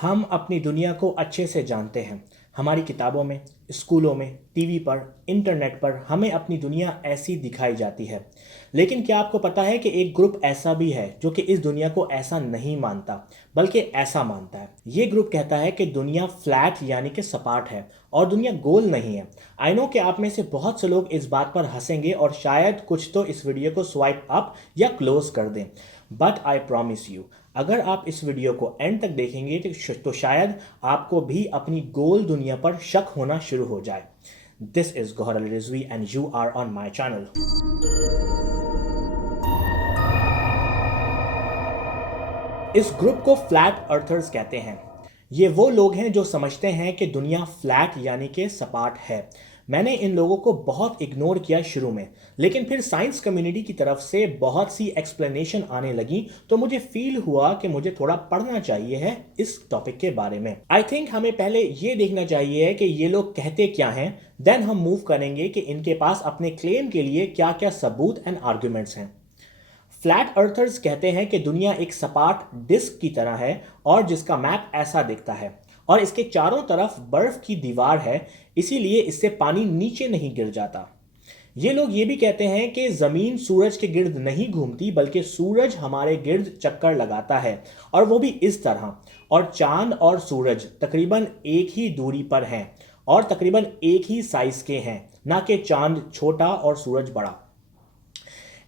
हम अपनी दुनिया को अच्छे से जानते हैं। हमारी किताबों में, स्कूलों में, टीवी पर, इंटरनेट पर हमें अपनी दुनिया ऐसी दिखाई जाती है। लेकिन क्या आपको पता है कि एक ग्रुप ऐसा भी है जो कि इस दुनिया को ऐसा नहीं मानता, बल्कि ऐसा मानता है। ये ग्रुप कहता है कि दुनिया फ्लैट यानी कि सपाट है और दुनिया गोल नहीं है। आई नो कि आप में से बहुत से लोग इस बात पर हंसेंगे और शायद कुछ तो इस वीडियो को स्वाइप अप या क्लोज कर दें। बट आई प्रॉमिस यू, अगर आप इस वीडियो को एंड तक देखेंगे तो शायद आपको भी अपनी गोल दुनिया पर शक होना शुरू हो जाए। This is Gauhar Ali Rizvi and you are on my channel. इस ग्रुप को फ्लैट अर्थर्स कहते हैं। ये वो लोग हैं जो समझते हैं कि दुनिया फ्लैट यानी कि सपाट है। मैंने इन लोगों को बहुत इग्नोर किया शुरू में, लेकिन फिर साइंस कम्युनिटी की तरफ से बहुत सी एक्सप्लेनेशन आने लगी तो मुझे फील हुआ कि मुझे थोड़ा पढ़ना चाहिए है इस टॉपिक के बारे में। आई थिंक हमें पहले ये देखना चाहिए कि ये लोग कहते क्या हैं, देन हम मूव करेंगे कि इनके पास अपने क्लेम के लिए क्या क्या सबूत एंड आर्ग्यूमेंट्स हैं। फ्लैट अर्थर्स कहते हैं कि दुनिया एक सपाट डिस्क की तरह है और जिसका मैप ऐसा दिखता है और इसके चारों तरफ बर्फ की दीवार है, इसीलिए इससे पानी नीचे नहीं गिर जाता। ये लोग ये भी कहते हैं कि जमीन सूरज के गिर्द नहीं घूमती, बल्कि सूरज हमारे गिर्द चक्कर लगाता है और वो भी इस तरह। और चांद और सूरज तकरीबन एक ही दूरी पर हैं और तकरीबन एक ही साइज के हैं, ना कि चांद छोटा और सूरज बड़ा।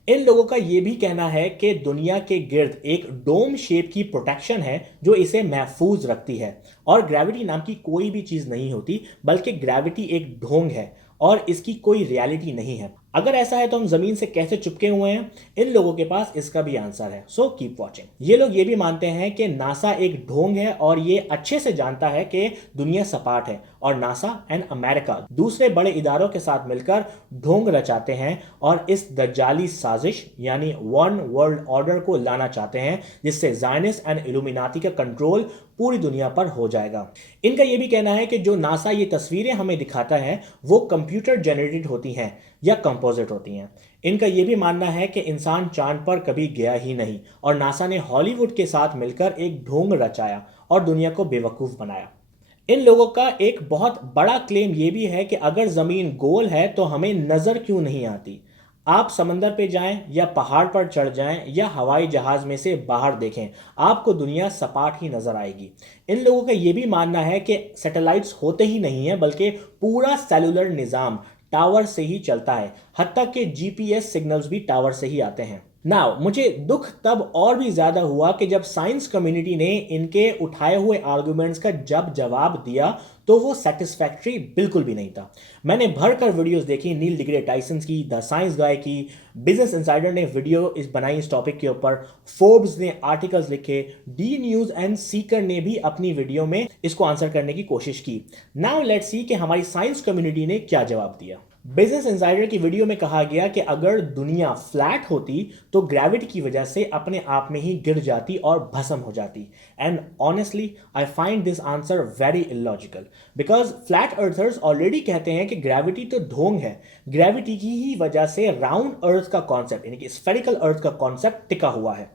इन लोगों का यह भी कहना है कि दुनिया के गिर्द एक डोम शेप की प्रोटेक्शन है जो इसे महफूज रखती है और ग्रेविटी नाम की कोई भी चीज नहीं होती, बल्कि ग्रेविटी एक ढोंग है और इसकी कोई रियलिटी नहीं है। अगर ऐसा है तो हम जमीन से कैसे चिपके हुए हैं? इन लोगों के पास इसका भी आंसर है, सो कीप वॉचिंग। ये लोग ये भी मानते हैं कि नासा एक ढोंग है और ये अच्छे से जानता है कि दुनिया सपाट है और नासा एंड अमेरिका दूसरे बड़े इदारों के साथ मिलकर ढोंग रचाते हैं और इस दज्जाली साजिश यानी वन वर्ल्ड ऑर्डर को लाना चाहते हैं, जिससे ज़ायनिस्ट एंड इल्यूमिनाती का कंट्रोल पूरी दुनिया पर हो जाएगा। इनका यह भी कहना है कि जो नासा ये तस्वीरें हमें दिखाता है वो कंप्यूटर जनरेटेड होती हैं या कंपोजिट होती हैं। इनका यह भी मानना है कि इंसान चांद पर कभी गया ही नहीं और नासा ने हॉलीवुड के साथ मिलकर एक ढोंग रचाया और दुनिया को बेवकूफ़ बनाया। इन लोगों का एक बहुत बड़ा क्लेम यह भी है कि अगर ज़मीन गोल है तो हमें नज़र क्यों नहीं आती। आप समंदर पे जाएं या पहाड़ पर चढ़ जाएं या हवाई जहाज़ में से बाहर देखें, आपको दुनिया सपाट ही नज़र आएगी। इन लोगों का यह भी मानना है कि सैटेलाइट्स होते ही नहीं हैं, बल्कि पूरा सेलुलर निज़ाम टावर से ही चलता है। हद तक कि जीपीएस सिग्नल्स भी टावर से ही आते हैं। नाउ मुझे दुख तब और भी ज़्यादा हुआ कि जब साइंस कम्युनिटी ने इनके उठाए हुए आर्गुमेंट्स का जब जवाब दिया तो वो सेटिस्फैक्ट्री बिल्कुल भी नहीं था। मैंने भर कर वीडियोस देखी, नील डिग्रे टाइसन की, द साइंस गाय की, बिजनेस इंसाइडर ने वीडियो बनाई इस टॉपिक के ऊपर, फोर्ब्स ने आर्टिकल्स लिखे, डी न्यूज़ एंड सीकर ने भी अपनी वीडियो में इसको आंसर करने की कोशिश की। नाउ लेट्स सी कि हमारी साइंस कम्युनिटी ने क्या जवाब दिया। बिजनेस इंसाइडर की वीडियो में कहा गया कि अगर दुनिया फ्लैट होती तो ग्रेविटी की वजह से अपने आप में ही गिर जाती और भस्म हो जाती। And honestly I find this answer very illogical, because flat earthers already कहते हैं कि ग्रेविटी तो ढोंग है। ग्रेविटी की ही वजह से राउंड अर्थ का कॉन्सेप्ट यानी कि स्फेरिकल अर्थ का कॉन्सेप्ट टिका हुआ है।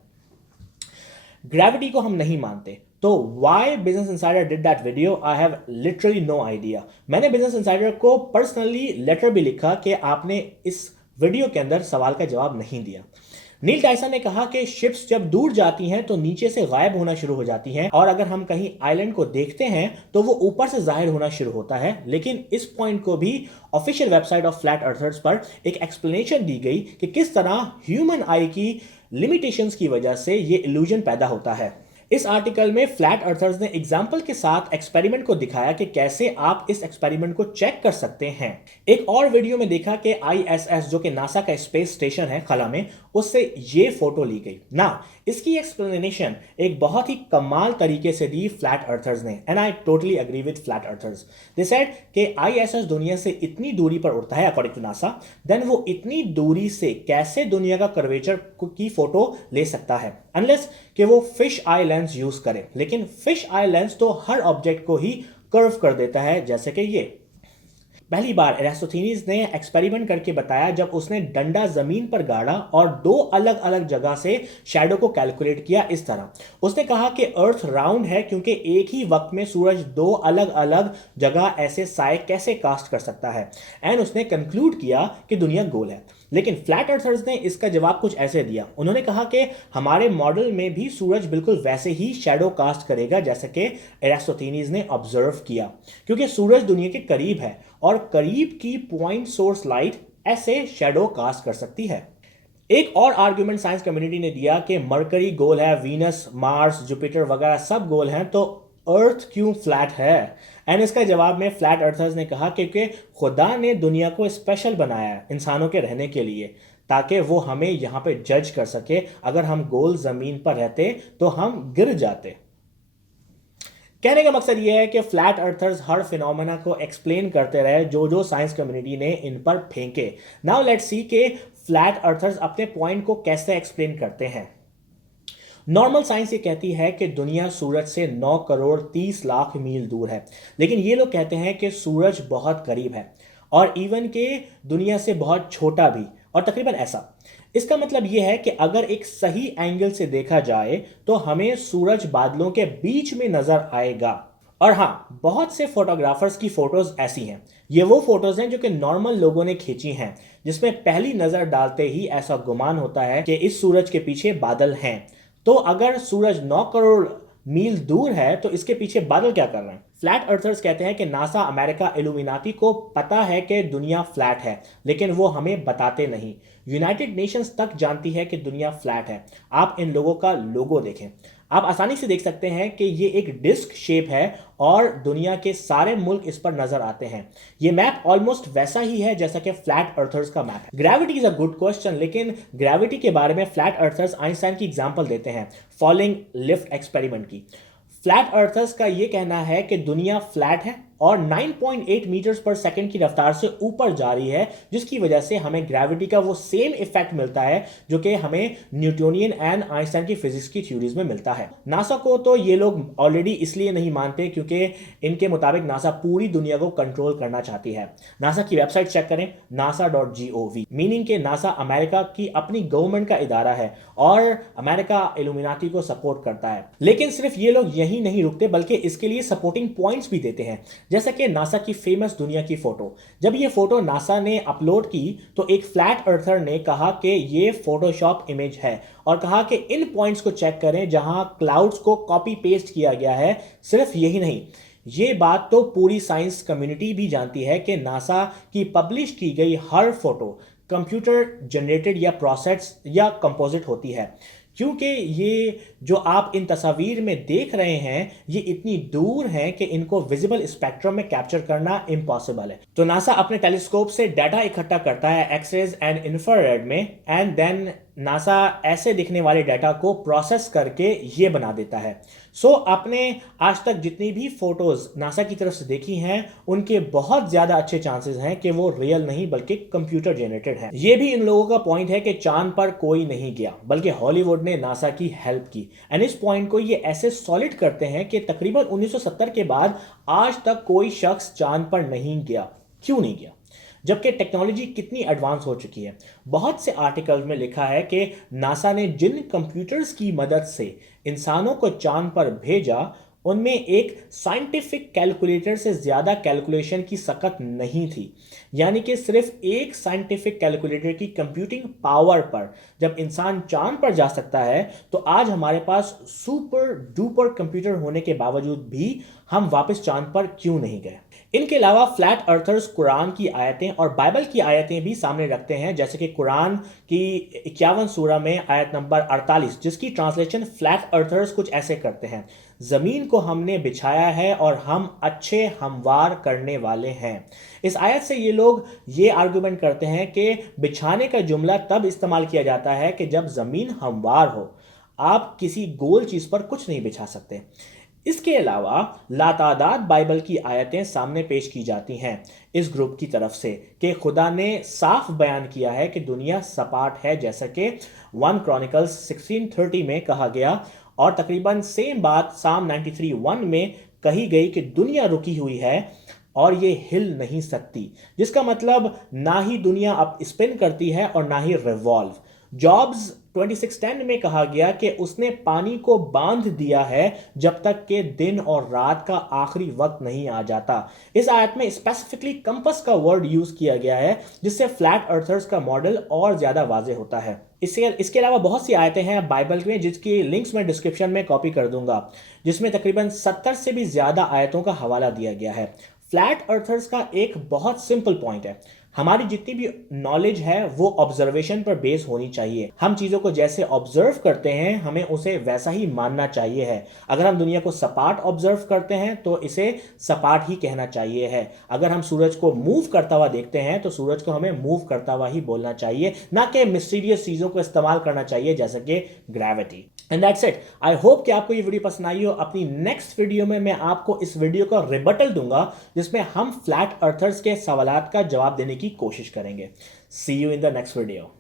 ग्रेविटी को हम नहीं मानते, तो why Business Insider did that video I have literally no idea. मैंने बिजनेस इंसाइडर को पर्सनली लेटर भी लिखा कि आपने इस वीडियो के अंदर सवाल का जवाब नहीं दिया। नील टाइसन ने कहा कि शिप्स जब दूर जाती हैं तो नीचे से गायब होना शुरू हो जाती हैं और अगर हम कहीं आइलैंड को देखते हैं तो वो ऊपर से जाहिर होना शुरू होता है। लेकिन इस पॉइंट को भी official website of flat earthers पर एक एक्सप्लेनेशन दी गई कि किस तरह ह्यूमन आई की लिमिटेशंस की वजह से ये इल्यूजन पैदा होता है। इस आर्टिकल में फ्लैट अर्थर्स ने एग्जाम्पल के साथ एक्सपेरिमेंट को दिखाया कि कैसे आप इस एक्सपेरिमेंट को चेक कर सकते हैं। एक और वीडियो में देखा कि आईएसएस जो कि नासा का स्पेस स्टेशन है खला में, उससे ये फोटो ली गई ना। इसकी एक्सप्लेनेशन एक बहुत ही कमाल तरीके से दी फ्लैट अर्थर्स ने, and I totally agree with flat earthers. They said कि आईएसएस दुनिया से इतनी दूरी पर उड़ता है अकॉर्डिंग टू नासा, देन वो इतनी दूरी से कैसे दुनिया का कर्वेचर की फोटो ले सकता है, अनलेस कि वो फिश आई लेंस यूज करे। लेकिन फिश आई लेंस तो हर ऑब्जेक्ट को ही कर्व कर देता है, जैसे कि ये। पहली बार एरिस्टोथेनीज ने एक्सपेरिमेंट करके बताया जब उसने डंडा जमीन पर गाड़ा और दो अलग अलग जगह से शैडो को कैलकुलेट किया। इस तरह उसने कहा कि अर्थ राउंड है क्योंकि एक ही वक्त में सूरज दो अलग अलग जगह ऐसे साए कैसे कास्ट कर सकता है, एंड उसने कंक्लूड किया कि दुनिया गोल है। लेकिन फ्लैट अर्थर्स ने इसका जवाब कुछ ऐसे दिया। उन्होंने कहा कि हमारे मॉडल में भी सूरज बिल्कुल वैसे ही शैडो कास्ट करेगा जैसे कि एरिस्टोथेनीज ने ऑब्जर्व किया, क्योंकि सूरज दुनिया के करीब है और करीब की पॉइंट सोर्स लाइट ऐसे शैडो कास्ट कर सकती है। एक और आर्ग्यूमेंट साइंस कम्युनिटी ने दिया कि मरकरी गोल है, वीनस, मार्स, जुपिटर वगैरह सब गोल हैं, तो अर्थ क्यों फ्लैट है? एंड इसका जवाब में फ्लैट अर्थर्स ने कहा क्योंकि खुदा ने दुनिया को स्पेशल बनाया है इंसानों के रहने के लिए, ताकि वो हमें यहाँ पे जज कर सके। अगर हम गोल जमीन पर रहते तो हम गिर जाते। कहने का मकसद यह है कि फ्लैट अर्थर्स हर फिनोमेना को एक्सप्लेन करते रहे जो साइंस कम्युनिटी ने इन पर फेंके। नाउ लेट्स सी कि फ्लैट अर्थर्स अपने पॉइंट को कैसे एक्सप्लेन करते हैं। नॉर्मल साइंस ये कहती है कि दुनिया सूरज से 9 करोड़ 30 लाख मील दूर है, लेकिन ये लोग कहते हैं कि सूरज बहुत करीब है और इवन के दुनिया से बहुत छोटा भी, और तकरीबन ऐसा। इसका मतलब यह है कि अगर एक सही एंगल से देखा जाए तो हमें सूरज बादलों के बीच में नजर आएगा। और हाँ, बहुत से फोटोग्राफर्स की फोटोज ऐसी हैं। ये वो फोटोज हैं जो कि नॉर्मल लोगों ने खींची हैं, जिसमें पहली नजर डालते ही ऐसा गुमान होता है कि इस सूरज के पीछे बादल हैं। तो अगर सूरज 9 करोड़ मील दूर है तो इसके पीछे बादल क्या कर रहे हैं? फ्लैट अर्थर्स कहते हैं कि नासा, अमेरिका, इल्यूमिनाटी को पता है कि दुनिया फ्लैट है, लेकिन वो हमें बताते नहीं। यूनाइटेड नेशंस तक जानती है कि दुनिया फ्लैट है। आप इन लोगों का लोगो देखें, आप आसानी से देख सकते हैं कि ये एक डिस्क शेप है और दुनिया के सारे मुल्क इस पर नजर आते हैं। ये मैप ऑलमोस्ट वैसा ही है जैसा कि फ्लैट अर्थर्स का मैप है। Gravity is a good question, लेकिन ग्रेविटी के बारे में फ्लैट अर्थर्स आइंस्टाइन की एग्जांपल देते हैं फॉलिंग लिफ्ट एक्सपेरिमेंट की। फ्लैट अर्थर्स का यह कहना है कि दुनिया फ्लैट है और 9.8 मीटर्स पर सेकंड की रफ्तार से ऊपर जा रही है, जिसकी वजह से हमें ग्रेविटी का वो सेम इफेक्ट मिलता है जो कि हमें न्यूटोनियन एंड आइंस्टाइन की फिजिक्स की थ्योरीज में मिलता है। नासा को तो ये लोग ऑलरेडी इसलिए नहीं मानते क्योंकि इनके मुताबिक नासा पूरी दुनिया को कंट्रोल करना चाहती है। नासा की वेबसाइट चेक करें, nasa.gov, मीनिंग के नासा अमेरिका की अपनी गवर्नमेंट का इदारा है और अमेरिका इल्यूमिनाटी को सपोर्ट करता है। लेकिन सिर्फ ये लोग यही नहीं रुकते, बल्कि इसके लिए सपोर्टिंग पॉइंट्स भी देते हैं, जैसा कि नासा की फेमस दुनिया की फोटो। जब ये फोटो नासा ने अपलोड की तो एक फ्लैट अर्थर ने कहा कि ये फोटोशॉप इमेज है और कहा कि इन पॉइंट्स को चेक करें जहां क्लाउड्स को कॉपी पेस्ट किया गया है। सिर्फ यही नहीं, ये बात तो पूरी साइंस कम्युनिटी भी जानती है कि नासा की पब्लिश की गई हर फोटो कंप्यूटर जनरेटेड या प्रोसेस या कंपोजिट होती है, क्योंकि ये जो आप इन तस्वीर में देख रहे हैं ये इतनी दूर हैं कि इनको विजिबल स्पेक्ट्रम में कैप्चर करना इम्पॉसिबल है। तो नासा अपने टेलीस्कोप से डाटा इकट्ठा करता है एक्सरेज एंड इंफ्रारेड में, एंड देन नासा ऐसे दिखने वाले डाटा को प्रोसेस करके ये बना देता है। सो आपने आज तक जितनी भी फोटोज नासा की तरफ से देखी हैं उनके बहुत ज्यादा अच्छे चांसेस हैं कि वो रियल नहीं बल्कि कंप्यूटर जनरेटेड है। ये भी इन लोगों का पॉइंट है कि चांद पर कोई नहीं गया बल्कि हॉलीवुड ने नासा की हेल्प की, एंड इस पॉइंट को ये ऐसे सॉलिड करते हैं कि तकरीबन 1970 के बाद आज तक कोई शख्स चांद पर नहीं गया। क्यों नहीं गया, जबकि टेक्नोलॉजी कितनी एडवांस हो चुकी है? बहुत से आर्टिकल्स में लिखा है कि नासा ने जिन कंप्यूटर्स की मदद से इंसानों को चांद पर भेजा उनमें एक साइंटिफिक कैलकुलेटर से ज्यादा कैलकुलेशन की सकत नहीं थी। यानी कि सिर्फ एक साइंटिफिक कैलकुलेटर की कंप्यूटिंग पावर पर जब इंसान चांद पर जा सकता है, तो आज हमारे पास सुपर डुपर कंप्यूटर होने के बावजूद भी हम वापस चांद पर क्यों नहीं गए? इनके अलावा फ्लैट अर्थर्स कुरान की आयतें और बाइबल की आयतें भी सामने रखते हैं, जैसे कि कुरान की 51 सूरा में आयत नंबर 48, जिसकी ट्रांसलेशन फ्लैट अर्थर्स कुछ ऐसे करते हैं, जमीन को हमने बिछाया है और हम अच्छे हमवार करने वाले हैं। इस आयत से ये लोग ये आर्गुमेंट करते हैं कि बिछाने का जुमला तब इस्तेमाल किया जाता है कि जब जमीन हमवार हो। आप किसी गोल चीज पर कुछ नहीं बिछा सकते। इसके अलावा लातादाद बाइबल की आयतें सामने पेश की जाती हैं इस ग्रुप की तरफ से कि खुदा ने साफ बयान किया है कि दुनिया सपाट है, जैसा कि 1 क्रॉनिकल्स 16:30 में कहा गया, और तकरीबन सेम बात साम 93:1 में कही गई कि दुनिया रुकी हुई है और ये हिल नहीं सकती, जिसका मतलब ना ही दुनिया अब स्पिन करती है और ना ही रिवॉल्व। जॉब्स 2610 में कहा गया कि उसने पानी को बांध दिया है जब तक कि दिन और रात का आखिरी वक्त नहीं आ जाता। इस आयत में स्पेसिफिकली कंपस का वर्ड यूज किया गया है, जिससे फ्लैट अर्थर्स का मॉडल और ज्यादा वाजे होता है। इसके अलावा बहुत सी आयतें हैं बाइबल में, जिसकी लिंक्स मैं डिस्क्रिप्शन में कॉपी कर दूंगा, जिसमें तकरीबन 70 से भी ज्यादा आयतों का हवाला दिया गया है। फ्लैट अर्थर्स का एक बहुत सिंपल पॉइंट है, हमारी जितनी भी नॉलेज है वो ऑब्जर्वेशन पर बेस होनी चाहिए। हम चीजों को जैसे ऑब्जर्व करते हैं हमें उसे वैसा ही मानना चाहिए है। अगर हम दुनिया को सपाट ऑब्जर्व करते हैं तो इसे सपाट ही कहना चाहिए है। अगर हम सूरज को मूव करता हुआ देखते हैं तो सूरज को हमें मूव करता हुआ ही बोलना चाहिए, ना कि मिस्टीरियस चीजों को इस्तेमाल करना चाहिए जैसे कि gravity. And that's it. I hope कि आपको ये वीडियो पसंद आई हो। अपनी नेक्स्ट वीडियो में मैं आपको इस वीडियो का रिबटल दूंगा, जिसमें हम फ्लैट अर्थर्स के सवालात का जवाब देने की कोशिश करेंगे। See you in the next video.